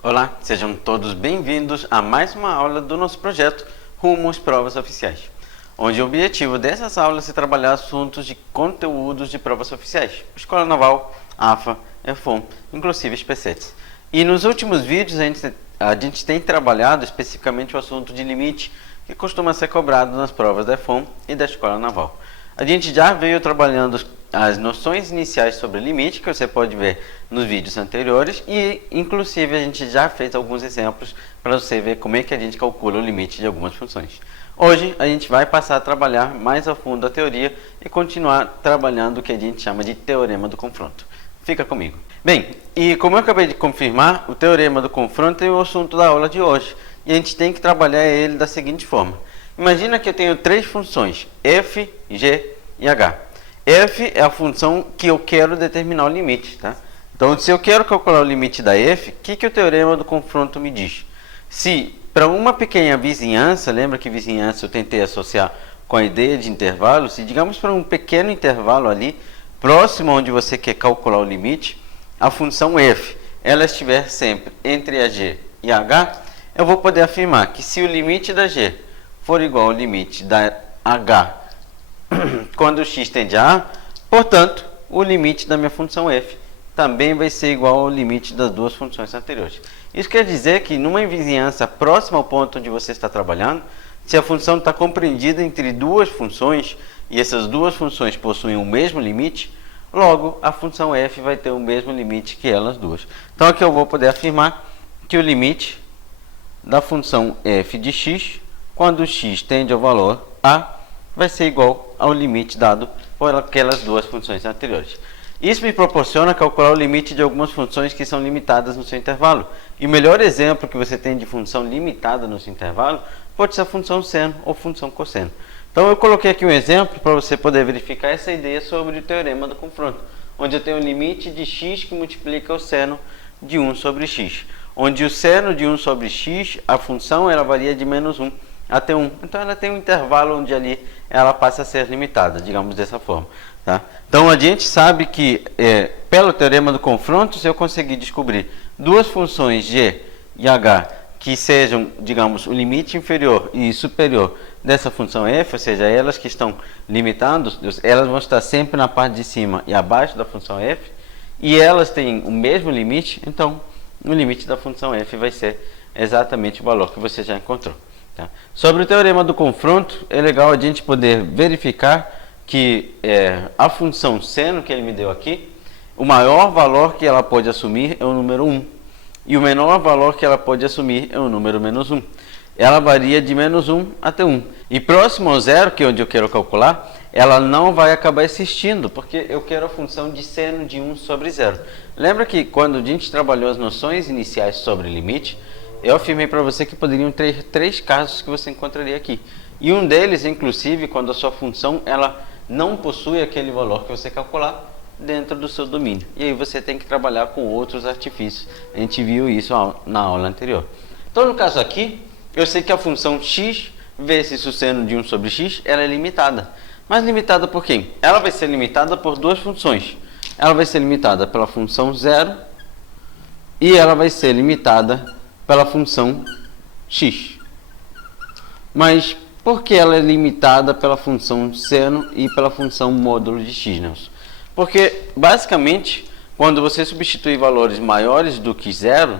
Olá, sejam todos bem-vindos a mais uma aula do nosso projeto Rumo às Provas Oficiais, onde o objetivo dessas aulas é trabalhar assuntos de conteúdos de provas oficiais, Escola Naval, AFA, EFON, inclusive SPCETs. E nos últimos vídeos a gente tem trabalhado especificamente o assunto de limite, que costuma ser cobrado nas provas da EFON e da Escola Naval. A gente já veio trabalhando as noções iniciais sobre limite, que você pode ver nos vídeos anteriores, e inclusive a gente já fez alguns exemplos para você ver como é que a gente calcula o limite de algumas funções. Hoje a gente vai passar a trabalhar mais a fundo a teoria e continuar trabalhando o que a gente chama de teorema do confronto. Fica comigo. Bem, e como eu acabei de confirmar, o teorema do confronto é o assunto da aula de hoje, e a gente tem que trabalhar ele da seguinte forma. Imagina que eu tenho três funções, f, g e h. F é a função que eu quero determinar o limite, tá? Então, se eu quero calcular o limite da f, o que o teorema do confronto me diz? Se para uma pequena vizinhança, lembra que vizinhança eu tentei associar com a ideia de intervalo, se digamos para um pequeno intervalo ali, próximo onde você quer calcular o limite, a função f, ela estiver sempre entre a g e a h, eu vou poder afirmar que se o limite da g for igual ao limite da h quando x tende a a, portanto, o limite da minha função f também vai ser igual ao limite das duas funções anteriores. Isso quer dizer que numa vizinhança próxima ao ponto onde você está trabalhando, se a função está compreendida entre duas funções e essas duas funções possuem o mesmo limite, logo a função f vai ter o mesmo limite que elas duas. Então aqui eu vou poder afirmar que o limite da função f de x, quando x tende ao valor a, vai ser igual ao limite dado por aquelas duas funções anteriores. Isso me proporciona calcular o limite de algumas funções que são limitadas no seu intervalo. E o melhor exemplo que você tem de função limitada no seu intervalo pode ser a função seno ou função cosseno. Então eu coloquei aqui um exemplo para você poder verificar essa ideia sobre o teorema do confronto, onde eu tenho o limite de x que multiplica o seno de 1 sobre x. Onde o seno de 1 sobre x, a função ela varia de menos 1 até 1. Então ela tem um intervalo onde ali ela passa a ser limitada, digamos dessa forma. Tá? Então a gente sabe que pelo teorema do confronto, se eu conseguir descobrir duas funções g e h que sejam, digamos, o limite inferior e superior dessa função f, ou seja, elas que estão limitando, elas vão estar sempre na parte de cima e abaixo da função f, e elas têm o mesmo limite, então o limite da função f vai ser exatamente o valor que você já encontrou. Tá? Sobre o teorema do confronto, é legal a gente poder verificar que a função seno que ele me deu aqui, o maior valor que ela pode assumir é o número 1. E o menor valor que ela pode assumir é o número menos 1. Ela varia de menos 1 até 1. E próximo ao zero, que é onde eu quero calcular, ela não vai acabar existindo, porque eu quero a função de seno de 1 sobre 0. Lembra que quando a gente trabalhou as noções iniciais sobre limite, eu afirmei para você que poderiam ter três casos que você encontraria aqui. E um deles, inclusive, quando a sua função ela não possui aquele valor que você calcular dentro do seu domínio. E aí você tem que trabalhar com outros artifícios. A gente viu isso na aula anterior. Então, no caso aqui, eu sei que a função x vezes o seno de 1 sobre x ela é limitada. Mas limitada por quem? Ela vai ser limitada por duas funções. Ela vai ser limitada pela função 0 e ela vai ser limitada pela função x. Mas por que ela é limitada pela função seno e pela função módulo de x, Nelson? Porque, basicamente, quando você substituir valores maiores do que 0,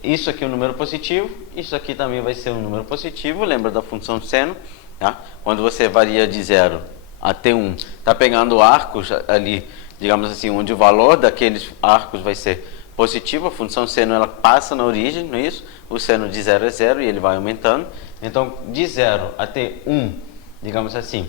isso aqui é um número positivo, isso aqui também vai ser um número positivo, lembra da função seno? Tá? Quando você varia de 0 até 1, está pegando arcos ali, digamos assim, onde o valor daqueles arcos vai ser positivo, a função seno ela passa na origem, não é isso? O seno de 0 é 0 e ele vai aumentando. Então, de 0 até 1, digamos assim,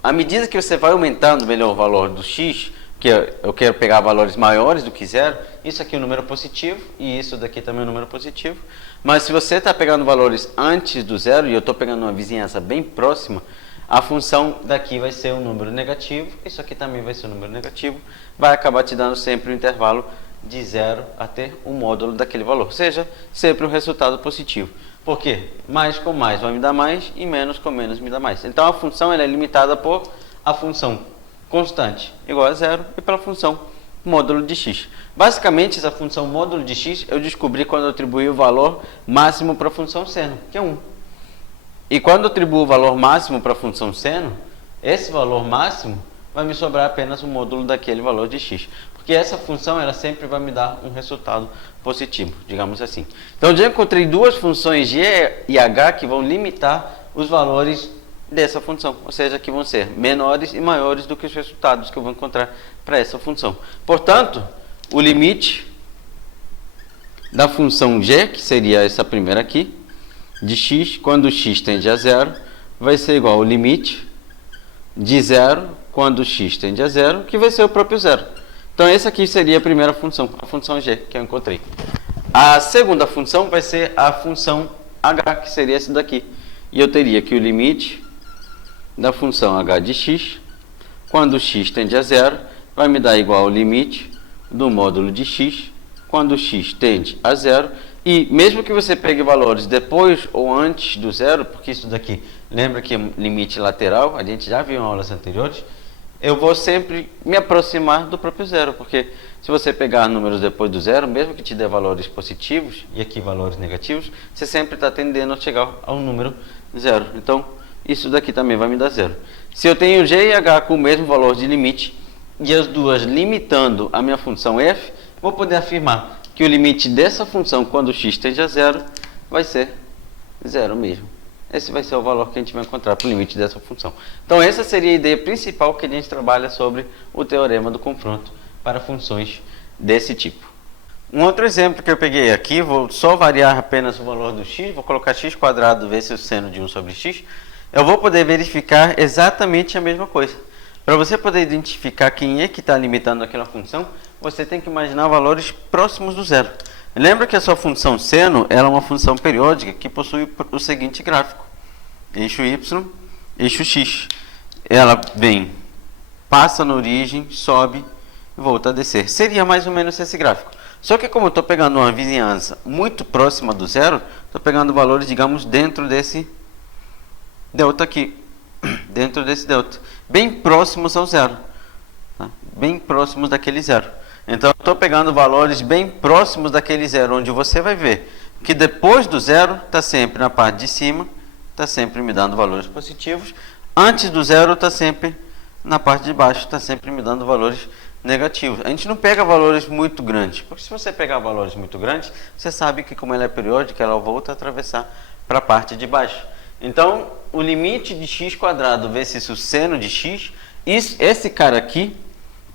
à medida que você vai aumentando melhor o valor do x, que eu quero pegar valores maiores do que 0, isso aqui é um número positivo e isso daqui também é um número positivo. Mas se você está pegando valores antes do 0 e eu estou pegando uma vizinhança bem próxima, a função daqui vai ser um número negativo, isso aqui também vai ser um número negativo, vai acabar te dando sempre um intervalo de 0 até o módulo daquele valor, ou seja, sempre um resultado positivo. Por quê? Mais com mais vai me dar mais e menos com menos me dá mais. Então a função ela é limitada por a função constante igual a 0 e pela função módulo de x. Basicamente, essa função módulo de x eu descobri quando eu atribuí o valor máximo para a função seno, que é 1. E quando eu atribuo o valor máximo para a função seno, esse valor máximo vai me sobrar apenas o módulo daquele valor de x. Porque essa função ela sempre vai me dar um resultado positivo, digamos assim. Então, eu já encontrei duas funções g e h que vão limitar os valores dessa função, ou seja, que vão ser menores e maiores do que os resultados que eu vou encontrar para essa função. Portanto, o limite da função g, que seria essa primeira aqui, de x, quando x tende a zero, vai ser igual ao limite de zero quando x tende a zero, que vai ser o próprio zero. Então, essa aqui seria a primeira função, a função g, que eu encontrei. A segunda função vai ser a função h, que seria essa daqui. E eu teria que o limite da função h de x, quando x tende a zero, vai me dar igual ao limite do módulo de x, quando x tende a zero. E mesmo que você pegue valores depois ou antes do zero, porque isso daqui, lembra que é limite lateral, a gente já viu em aulas anteriores, eu vou sempre me aproximar do próprio zero, porque se você pegar números depois do zero, mesmo que te dê valores positivos, e aqui valores negativos, você sempre está tendendo a chegar ao número zero. Então, isso daqui também vai me dar zero. Se eu tenho g e h com o mesmo valor de limite, e as duas limitando a minha função f, vou poder afirmar que o limite dessa função, quando x tende a zero, vai ser zero mesmo. Esse vai ser o valor que a gente vai encontrar para o limite dessa função. Então, essa seria a ideia principal que a gente trabalha sobre o teorema do confronto para funções desse tipo. Um outro exemplo que eu peguei aqui, vou só variar apenas o valor do x, vou colocar x² vezes o seno de 1 sobre x, eu vou poder verificar exatamente a mesma coisa. Para você poder identificar quem é que está limitando aquela função, você tem que imaginar valores próximos do zero. Lembra que a sua função seno ela é uma função periódica que possui o seguinte gráfico. Eixo y, eixo x. Ela vem, passa na origem, sobe e volta a descer. Seria mais ou menos esse gráfico. Só que como eu estou pegando uma vizinhança muito próxima do zero, estou pegando valores, digamos, dentro desse delta aqui. Dentro desse delta. Bem próximos ao zero. Tá? Bem próximos daquele zero. Então, eu estou pegando valores bem próximos daquele zero, onde você vai ver que depois do zero está sempre na parte de cima, está sempre me dando valores positivos. Antes do zero está sempre na parte de baixo, está sempre me dando valores negativos. A gente não pega valores muito grandes, porque se você pegar valores muito grandes, você sabe que como ela é periódica, ela volta a atravessar para a parte de baixo. Então, o limite de x² vezes o seno de x, esse cara aqui,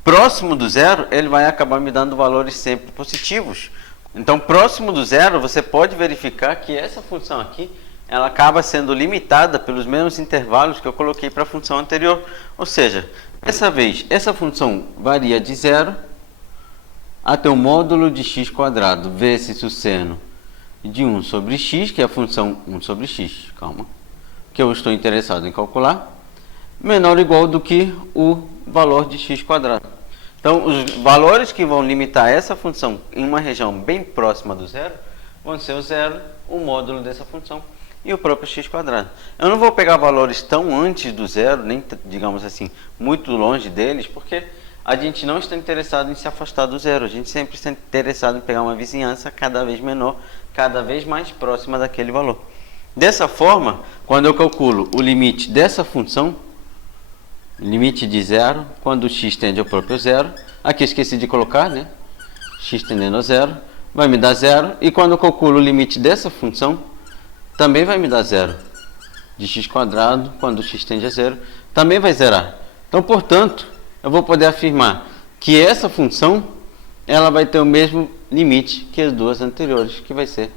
próximo do zero, ele vai acabar me dando valores sempre positivos. Então, próximo do zero, você pode verificar que essa função aqui, ela acaba sendo limitada pelos mesmos intervalos que eu coloquei para a função anterior. Ou seja, dessa vez, essa função varia de zero até o módulo de x² vezes o seno de 1 sobre x, que é a função 1 sobre x, calma, que eu estou interessado em calcular, menor ou igual do que o valor de x². Então, os valores que vão limitar essa função em uma região bem próxima do zero vão ser o zero, o módulo dessa função e o próprio x². Eu não vou pegar valores tão antes do zero, nem, digamos assim, muito longe deles, porque a gente não está interessado em se afastar do zero. A gente sempre está interessado em pegar uma vizinhança cada vez menor, cada vez mais próxima daquele valor. Dessa forma, quando eu calculo o limite dessa função, limite de zero, quando x tende ao próprio zero, aqui esqueci de colocar, né? X tendendo a zero, vai me dar zero, e quando eu calculo o limite dessa função, também vai me dar zero. De x², quando x tende a zero, também vai zerar. Então, portanto, eu vou poder afirmar que essa função, ela vai ter o mesmo limite que as duas anteriores, que vai ser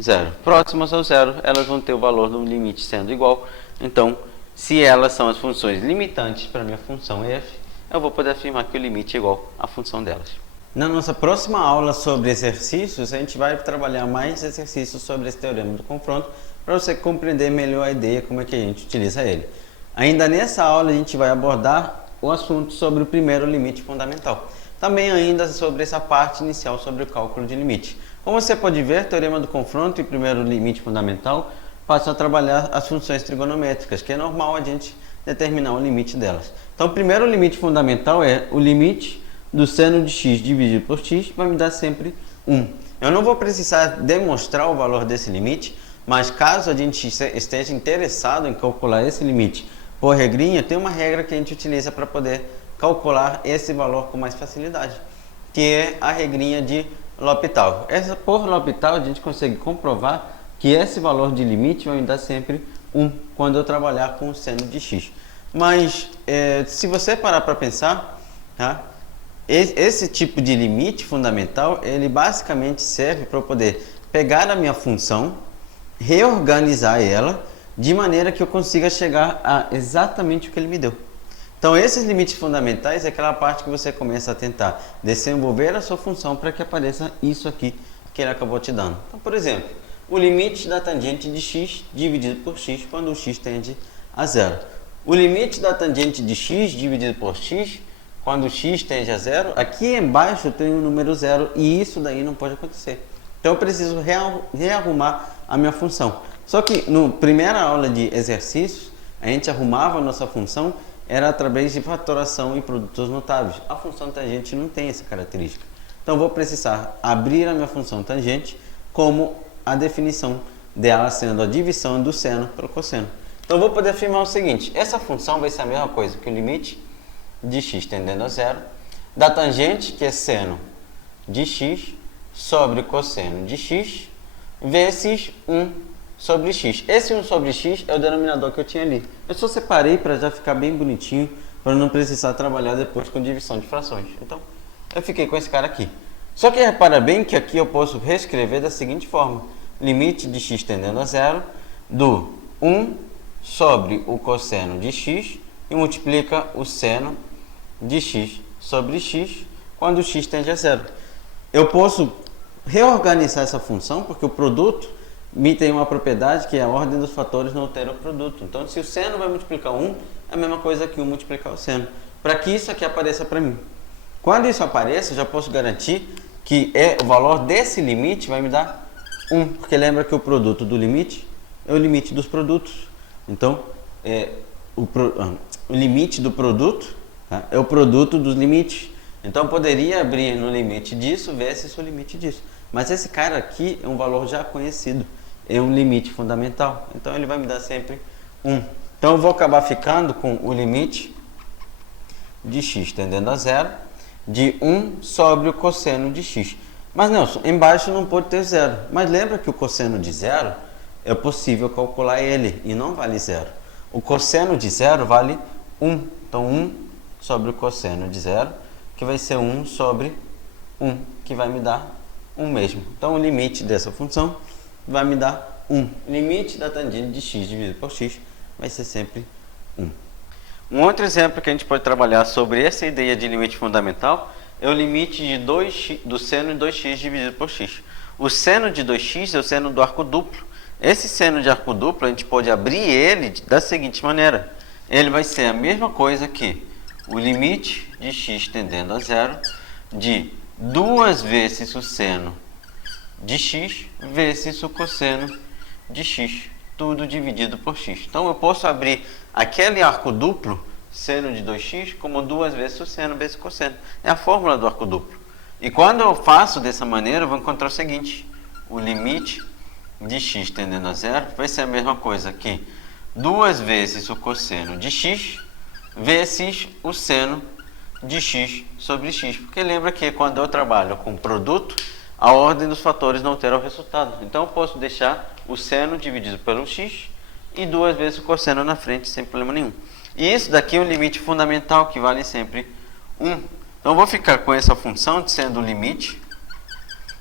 zero. Próximas ao zero, elas vão ter o valor do limite sendo igual. Então, se elas são as funções limitantes para a minha função f, eu vou poder afirmar que o limite é igual à função delas. Na nossa próxima aula sobre exercícios, a gente vai trabalhar mais exercícios sobre esse teorema do confronto, para você compreender melhor a ideia, como é que a gente utiliza ele. Ainda nessa aula, a gente vai abordar o assunto sobre o primeiro limite fundamental. Também ainda sobre essa parte inicial sobre o cálculo de limite. Como você pode ver, o teorema do confronto e o primeiro limite fundamental passam a trabalhar as funções trigonométricas, que é normal a gente determinar o limite delas. Então, o primeiro limite fundamental é o limite do seno de x dividido por x vai me dar sempre 1. Eu não vou precisar demonstrar o valor desse limite, mas caso a gente esteja interessado em calcular esse limite por regrinha, tem uma regra que a gente utiliza para poder calcular esse valor com mais facilidade, que é a regrinha de L'Hopital. Por L'Hopital a gente consegue comprovar que esse valor de limite vai me dar sempre 1 quando eu trabalhar com o seno de x. Mas se você parar para pensar, tá? Esse tipo de limite fundamental, ele basicamente serve para eu poder pegar a minha função, reorganizar ela, de maneira que eu consiga chegar a exatamente o que ele me deu. Então, esses limites fundamentais é aquela parte que você começa a tentar desenvolver a sua função para que apareça isso aqui que ele acabou te dando. Então, por exemplo, o limite da tangente de x dividido por x quando o x tende a zero. O limite da tangente de x dividido por x quando x tende a zero, aqui embaixo tem o número zero e isso daí não pode acontecer. Então eu preciso rearrumar a minha função. Só que na primeira aula de exercícios, a gente arrumava a nossa função era através de fatoração e produtos notáveis. A função tangente não tem essa característica. Então eu vou precisar abrir a minha função tangente como a definição dela sendo a divisão do seno pelo cosseno. Então eu vou poder afirmar o seguinte: essa função vai ser a mesma coisa que o limite de x tendendo a zero da tangente, que é seno de x, sobre cosseno de x, vezes 1 sobre x. Esse 1 sobre x é o denominador que eu tinha ali. Eu só separei para já ficar bem bonitinho, para não precisar trabalhar depois com divisão de frações. Então, eu fiquei com esse cara aqui. Só que repara bem que aqui eu posso reescrever da seguinte forma: limite de x tendendo a zero do 1 sobre o cosseno de x e multiplica o seno de x sobre x quando x tende a zero. Eu posso reorganizar essa função porque o produto me tem uma propriedade que é a ordem dos fatores não altera o produto. Então, se o seno vai multiplicar 1, é a mesma coisa que 1 multiplicar o seno. Para que isso aqui apareça para mim. Quando isso apareça, eu já posso garantir que o valor desse limite vai me dar 1. Porque lembra que o produto do limite é o limite dos produtos. Então, o limite do produto, tá, é o produto dos limites. Então, eu poderia abrir no limite disso vezes o limite disso. Mas esse cara aqui é um valor já conhecido. É um limite fundamental. Então, ele vai me dar sempre 1. Então, eu vou acabar ficando com o limite de x tendendo a zero de 1 sobre o cosseno de x. Mas, Nelson, embaixo não pode ter zero. Mas lembra que o cosseno de zero é possível calcular ele e não vale zero. O cosseno de zero vale 1. Então, 1 sobre o cosseno de zero, que vai ser 1 sobre 1, que vai me dar 1 mesmo. Então, o limite dessa função vai me dar 1. Limite da tangente de x dividido por x vai ser sempre 1. Um outro exemplo que a gente pode trabalhar sobre essa ideia de limite fundamental é o limite de do seno de 2x dividido por x. O seno de 2x é o seno do arco duplo. Esse seno de arco duplo, a gente pode abrir ele da seguinte maneira. Ele vai ser a mesma coisa que o limite de x tendendo a zero de 2 vezes o seno de x vezes o cosseno de x, tudo dividido por x. Então, eu posso abrir aquele arco duplo, seno de 2x, como 2 vezes o seno vezes o cosseno. É a fórmula do arco duplo. E quando eu faço dessa maneira, eu vou encontrar o seguinte: o limite de x tendendo a zero vai ser a mesma coisa que 2 vezes o cosseno de x vezes o seno de x sobre x. Porque lembra que quando eu trabalho com produto, a ordem dos fatores não altera o resultado. Então eu posso deixar o seno dividido pelo x e 2 vezes o cosseno na frente sem problema nenhum. E isso daqui é um limite fundamental que vale sempre 1. Então eu vou ficar com essa função sendo o limite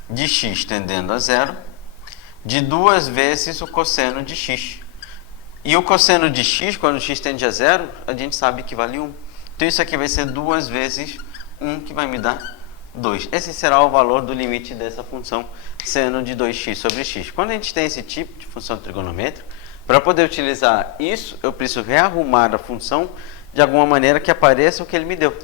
de x tendendo a zero de 2 vezes o cosseno de x. E o cosseno de x, quando x tende a zero, a gente sabe que vale 1. Então isso aqui vai ser 2 vezes 1, que vai me dar 2. Esse será o valor do limite dessa função seno de 2x sobre x. Quando a gente tem esse tipo de função trigonométrica, para poder utilizar isso, eu preciso rearrumar a função de alguma maneira que apareça o que ele me deu.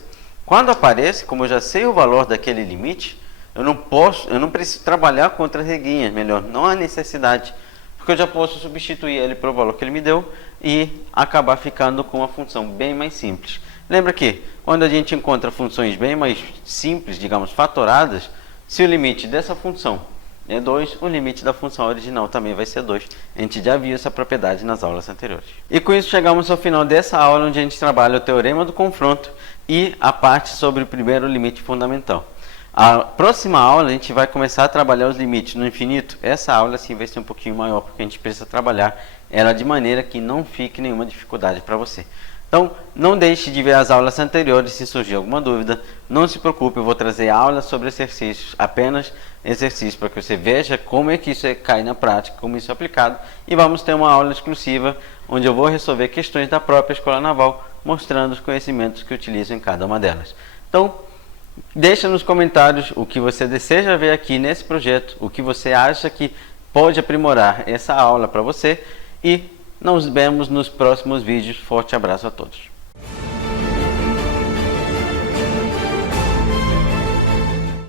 Quando aparece, como eu já sei o valor daquele limite, eu não preciso trabalhar com outras regrinhas, melhor, não há necessidade, porque eu já posso substituir ele pelo valor que ele me deu e acabar ficando com uma função bem mais simples. Lembra que quando a gente encontra funções bem mais simples, digamos fatoradas, se o limite dessa função é 2, o limite da função original também vai ser 2. A gente já viu essa propriedade nas aulas anteriores. E com isso chegamos ao final dessa aula, onde a gente trabalha o teorema do confronto e a parte sobre o primeiro limite fundamental. A próxima aula a gente vai começar a trabalhar os limites no infinito. Essa aula sim vai ser um pouquinho maior, porque a gente precisa trabalhar ela de maneira que não fique nenhuma dificuldade para você. Então, não deixe de ver as aulas anteriores se surgir alguma dúvida. Não se preocupe, eu vou trazer aulas sobre exercícios, apenas exercícios, para que você veja como é que isso cai na prática, como isso é aplicado. E vamos ter uma aula exclusiva, onde eu vou resolver questões da própria Escola Naval, mostrando os conhecimentos que utilizo em cada uma delas. Então, deixa nos comentários o que você deseja ver aqui nesse projeto, o que você acha que pode aprimorar essa aula para você, e nos vemos nos próximos vídeos. Forte abraço a todos.